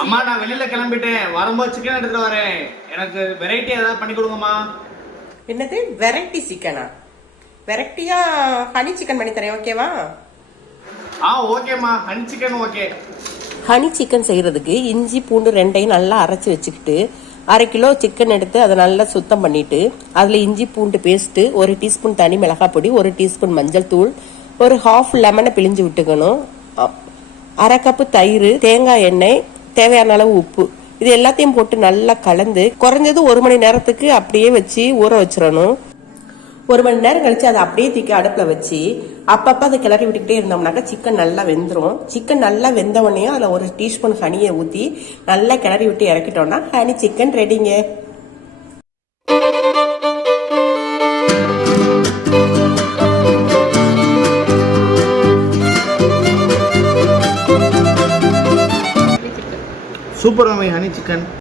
அம்மா நான் வெளியில கிளம்பிட்டேன், வரும்போது சிக்கன் எடுத்துட்டு வரேன். எனக்கு வெரைட்டி ஏதாவது பண்ணி கொடுங்கம்மா. என்னது வெரைட்டி சிக்கனா? வெரைட்டியா ஹனி சிக்கன் பண்ணி தரேன், ஓகேவா? ஓகேம்மா, honey chicken okay. Honey chicken செய்யறதுக்கு இஞ்சி பூண்டு ரெண்டையும் நல்லா அரைச்சி வச்சுக்கிட்டு 1/2 கிலோ சிக்கன் எடுத்து அதை நல்லா சுத்தம் பண்ணிட்டு அதுல இஞ்சி பூண்டு பேஸ்ட், 1 டீஸ்பூன் தனி மிளகாய் பொடி, 1 டீஸ்பூன் மஞ்சள் தூள், ஒரு ஹாஃப் லெமனை பிழிஞ்சு விட்டுக்கணும், 1/2 கப்பு தயிர், தேங்காய் எண்ணெய், தேவையான அளவு உப்பு, இது எல்லாத்தையும் போட்டு நல்லா கலந்து குறைஞ்சது 1 மணி நேரத்துக்கு அப்படியே வச்சு ஊற வச்சிடணும். 1 மணி நேரம் கழிச்சு அதை அப்படியே தூக்கி அடுப்புல வச்சு அப்பப்ப அதை கிளறி விட்டுக்கிட்டே இருந்தோம்னாக்கா சிக்கன் நல்லா வெந்துடும். சிக்கன் நல்லா வெந்த உடனே அதுல 1 டீஸ்பூன் ஹனியை ஊத்தி நல்லா கிளறி விட்டு இறக்கிட்டோம்னா ஹனி சிக்கன் ரெடிங்க. Super mummy, honey chicken.